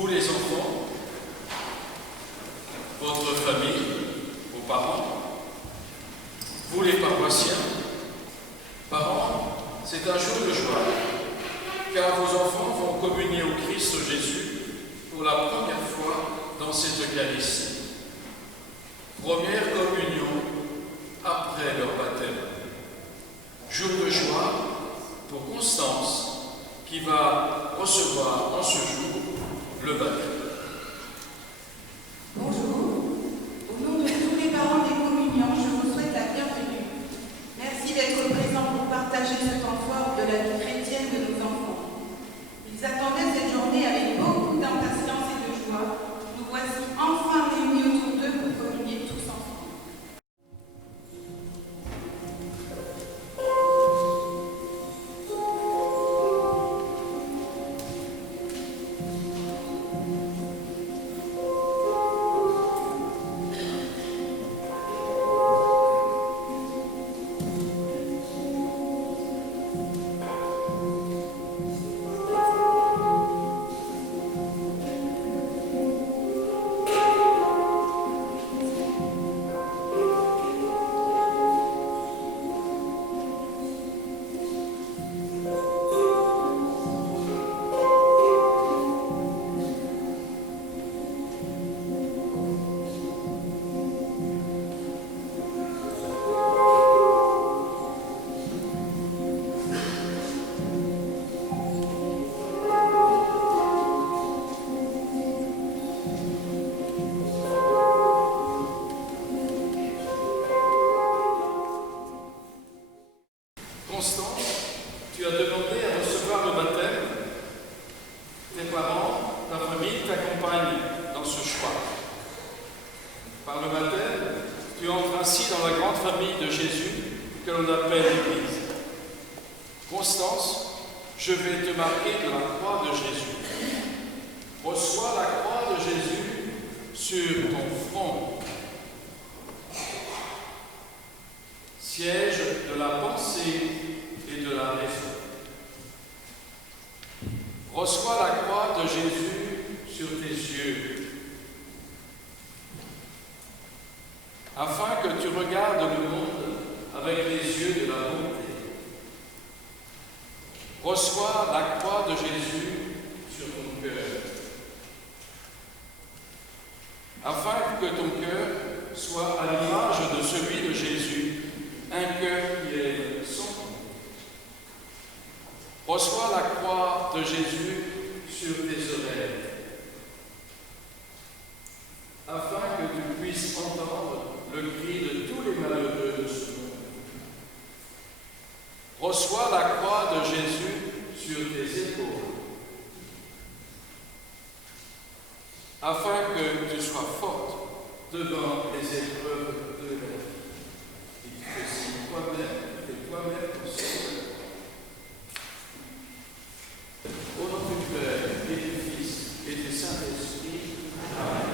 Vous les enfants, votre famille, vos parents, vous les paroissiens, parents, c'est un jour de joie, car vos enfants vont communier au Christ Jésus pour la première fois dans cette Eucharistie. Première communion après leur baptême. Jour de joie pour Constance, qui va recevoir en ce jour le baptême. Bonjour, au nom de tous les parents des communions, je vous souhaite la bienvenue. Merci d'être présents pour partager ce temps fort de la vie chrétienne de nos enfants. Ils attendaient cette journée avec beaucoup d'impatience et de joie. Nous voici enfin réunis autour d'eux pour communier tous ensemble. Constance, tu as demandé à recevoir le baptême. Tes parents, ta famille t'accompagnent dans ce choix. Par le baptême, tu entres ainsi dans la grande famille de Jésus que l'on appelle l'Église. Constance, je vais te marquer de la croix de Jésus. Reçois la croix de Jésus sur ton front. Siège de la pensée et de la raison. Reçois la croix de Jésus sur tes yeux, afin que tu regardes le monde avec les yeux de la bonté. Reçois la croix de Jésus sur ton cœur, afin que ton cœur soit à l'image de celui de Jésus, un cœur qui est son nom. Reçois la croix de Jésus sur tes oreilles, afin que tu puisses entendre le cri de tous les malheureux de ce monde. Reçois la croix de Jésus sur tes épaules, afin que tu sois forte devant les épreuves de la vie. Et que si toi-même sauveur. Au nom du Père, et du Fils, et du Saint-Esprit. Amen.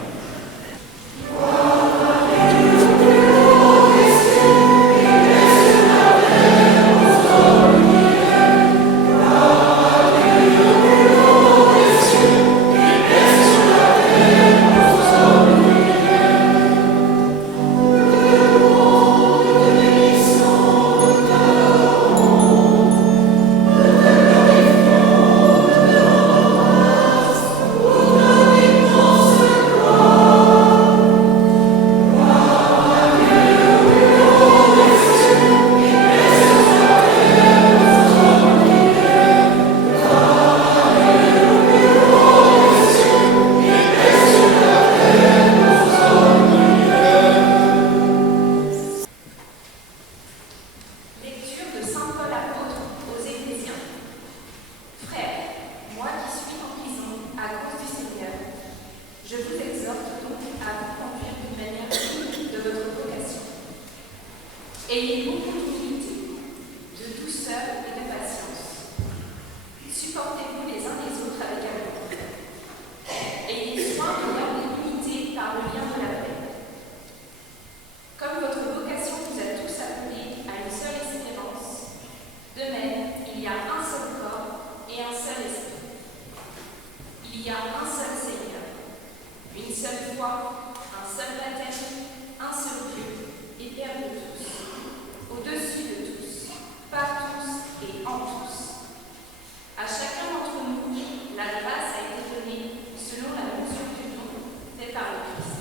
Ayez beaucoup d'humilité, de douceur et de patience. Supportez-vous les uns les autres avec amour. Ayez soin de garder l'unité par le lien de la paix. Comme votre vocation vous a tous appelés à une seule espérance, de même, il y a un seul corps et un seul esprit. Il y a un seul Seigneur. une seule foi, un seul baptême, un seul Dieu et Père de tous, au-dessus de tous, par tous et en tous. À chacun d'entre nous, la grâce a été donnée selon la mesure du don fait par le Christ.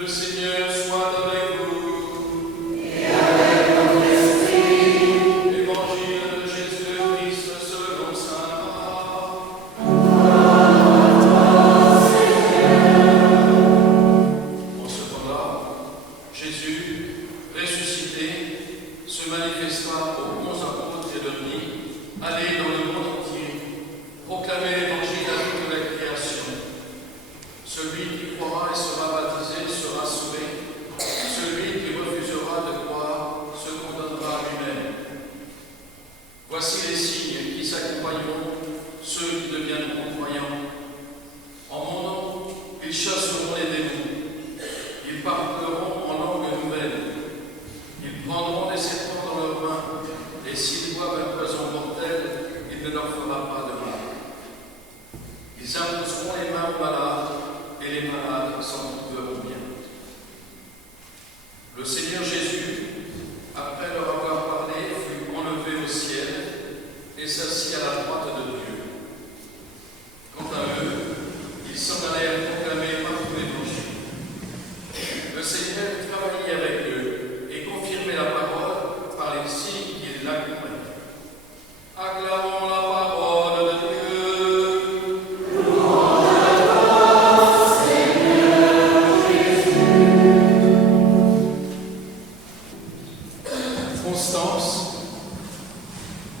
Le Seigneur soit avec vous. Et avec ton esprit. Évangile de Jésus-Christ selon saint Marc. En ce temps-là, Jésus, ressuscité, se manifesta aux 11 apôtres et leur dit: allez dans le monde entier, proclamez l'évangile à toute la création. Celui qui croira et sera baptisé sera sauvé. Celui qui refusera de croire se condamnera à lui-même. Voici les signes qui s'accompagneront ceux qui deviendront croyants. En mon nom, ils chasseront les démons. Ils parleront en langue nouvelle. Ils prendront des serpents dans leurs mains. Et s'ils boivent un poison mortel, il ne leur fera pas de mal. Ils imposeront les mains aux malades, et les malades s'en trouveront bien. Le Seigneur Jésus, après leur avoir parlé, fut enlevé au ciel et s'assit à la droite de Dieu. Quant à eux, ils s'en allèrent proclamer partout l'Évangile. Le Seigneur travaillait avec eux et confirmait la parole par les signes qui l'accompagnaient. Acclamons la parole de Dieu. Constance,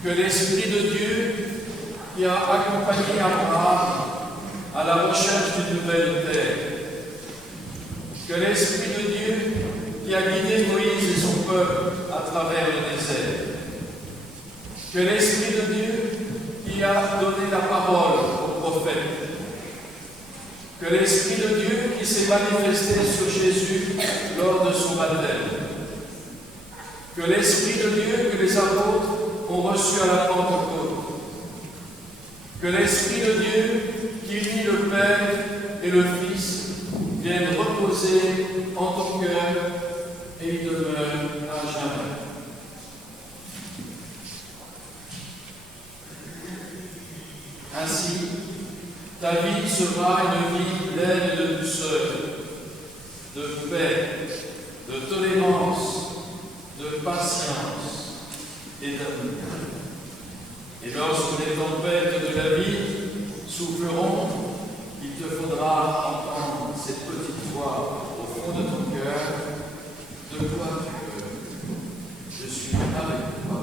que l'Esprit de Dieu qui a accompagné Abraham à la recherche d'une nouvelle terre, que l'Esprit de Dieu qui a guidé Moïse et son peuple à travers le désert, que l'Esprit de Dieu qui a donné la parole aux prophètes, que l'Esprit de Dieu qui s'est manifesté sur Jésus lors de son baptême, que l'Esprit de Dieu que les apôtres ont reçu à la Pentecôte, que l'Esprit de Dieu qui lie le Père et le Fils vienne reposer en ton cœur et y demeure à jamais. Ainsi, ta vie sera une vie pleine de douceur, de paix, de tolérance, de patience et d'amour. Et lorsque les tempêtes de la vie souffleront, il te faudra entendre cette petite voix au fond de ton cœur: de quoi tu veux, je suis avec toi.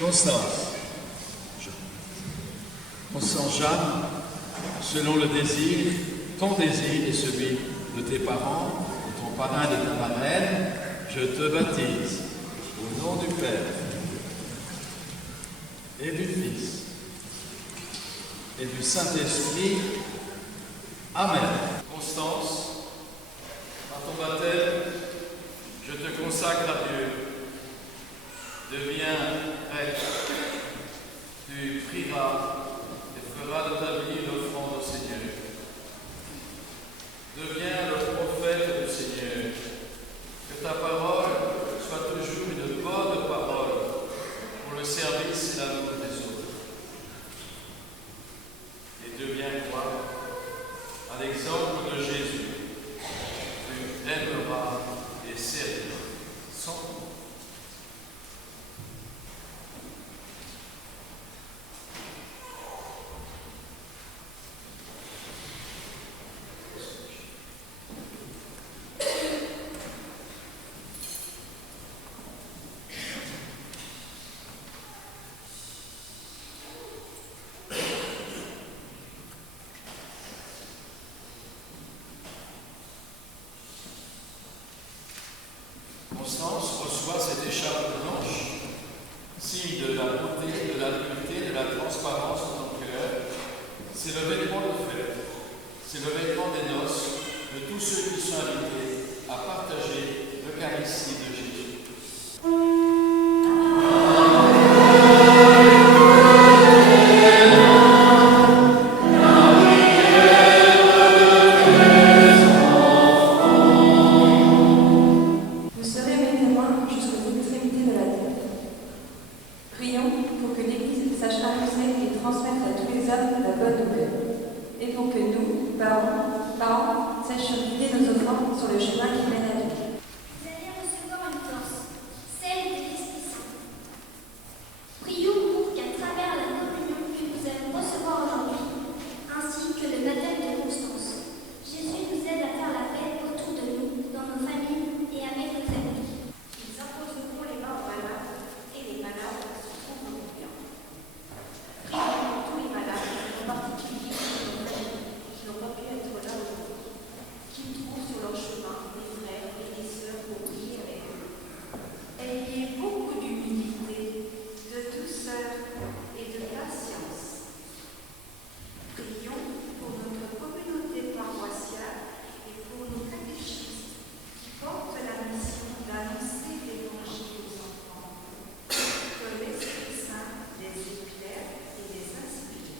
Constance. Constance Jeanne, selon le désir, ton désir et celui de tes parents, de ton parrain et de ta marraine, je te baptise au nom du Père et du Fils et du Saint-Esprit. Amen. Constance, par ton baptême, je te consacre à Dieu. Deviens prêtre. Tu prieras et feras de ta vie l'offrande au Seigneur. Deviens le prophète du Seigneur. Que ta parole soit toujours une bonne parole pour le service et l'amour des autres. Et deviens croire à l'exemple de Jésus. Tu aimeras et serviras son nom. Constance reçoit cette écharpe blanche, signe de la beauté, de la pureté, de la transparence de ton cœur. C'est le vêtement de fête, c'est le vêtement des noces de tous ceux qui sont invités à partager l'Eucharistie de Jésus. Prions pour que l'Église sache annoncer et transmettre à tous les hommes la bonne nouvelle. Et pour que nous, parents, sachions guider nos enfants sur le chemin qui mène à Dieu. Vous allez recevoir une force, celle de l'Esprit Saint. Prions pour qu'à travers la communion que nous allons recevoir aujourd'hui, ainsi que le baptême de Constance, Jésus nous aide à faire la paix autour de nous, dans nos familles et avec nos amis. Ils imposeront les mains aux malades et les malades se trouveront bien. Prions pour tous les malades, en particulier pour nos familles qui n'ont pas pu être là aujourd'hui, qu'ils trouvent sur leur chemin des frères et des sœurs pour prier avec eux. Ayez beaucoup d'humilité, de douceur et de patience. Prions pour notre communauté paroissiale et pour nos catéchistes qui portent la mission d'annoncer l'Évangile aux enfants. Que l'Esprit Saint les éclaire et les inspire.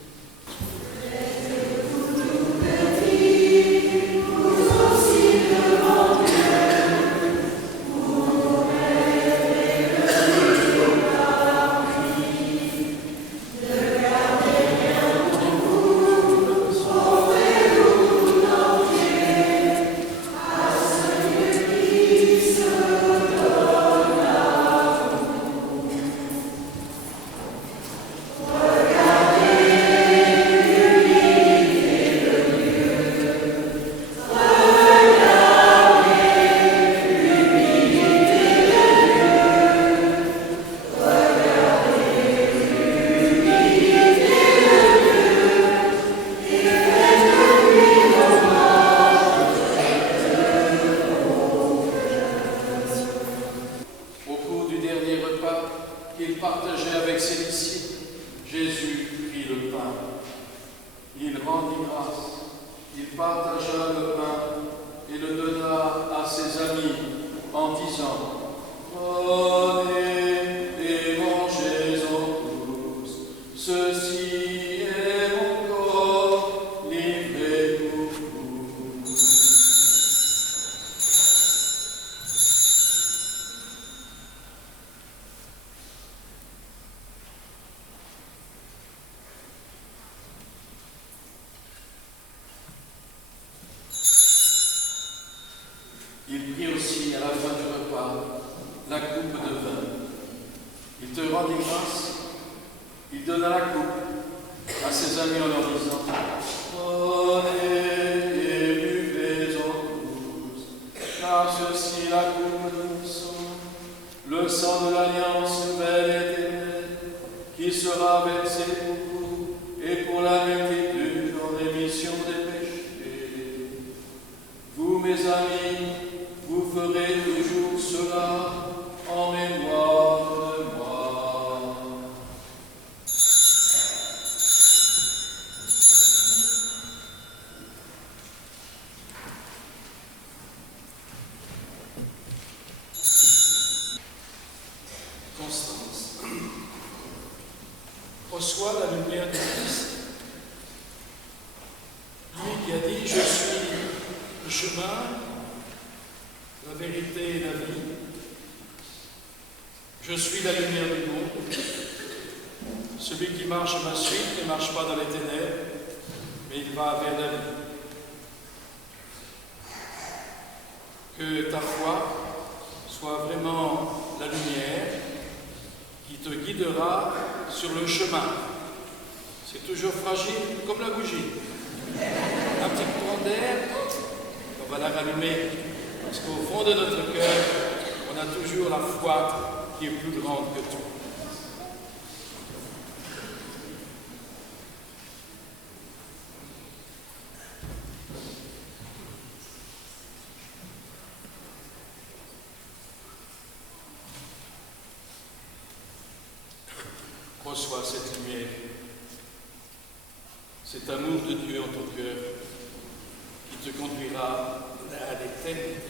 Au cours du dernier repas qu'il partageait avec ses disciples, Jésus prit le pain. Il rendit grâce, il partagea le pain et le donna à ses amis en disant : Prenez et mangez-en tous, ceci est mon corps livré pour vous. Il prit aussi à la fin du repas la coupe de vin. Il te rendit grâce, il donna la coupe à ses amis en leur disant : Prenez et buvez-en tous, car ceci est la coupe de mon sang, le sang de l'alliance nouvelle et éternelle, qui sera versé pour vous et pour la multitude en rémission des péchés. Vous, mes amis, vous ferez toujours cela en mémoire de moi. Constance, reçois la lumière du Christ. Lui qui a dit: je suis le chemin, la vérité et la vie. Je suis la lumière du monde. Celui qui marche à ma suite ne marche pas dans les ténèbres, mais il va vers la vie. Que ta foi soit vraiment la lumière qui te guidera sur le chemin. C'est toujours fragile comme la bougie. Un petit courant d'air, on va la rallumer, parce qu'au fond de notre cœur, on a toujours la foi qui est plus grande que tout. Reçois cette lumière, cet amour de Dieu en ton cœur qui te conduira à l'éternité.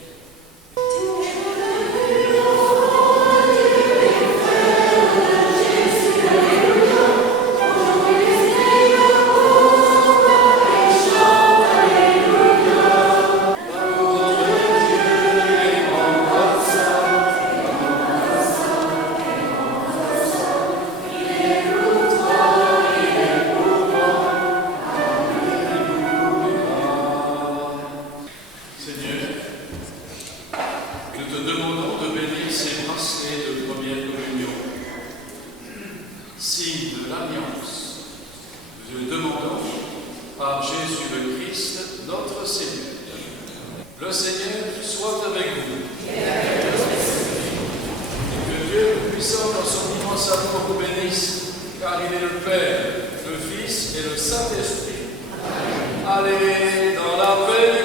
Signe de l'alliance, nous le demandons par Jésus le Christ, notre Seigneur. Le Seigneur soit avec vous. Et que Dieu puissant dans son immense amour vous bénisse, car il est le Père, le Fils et le Saint-Esprit. Allez dans la paix.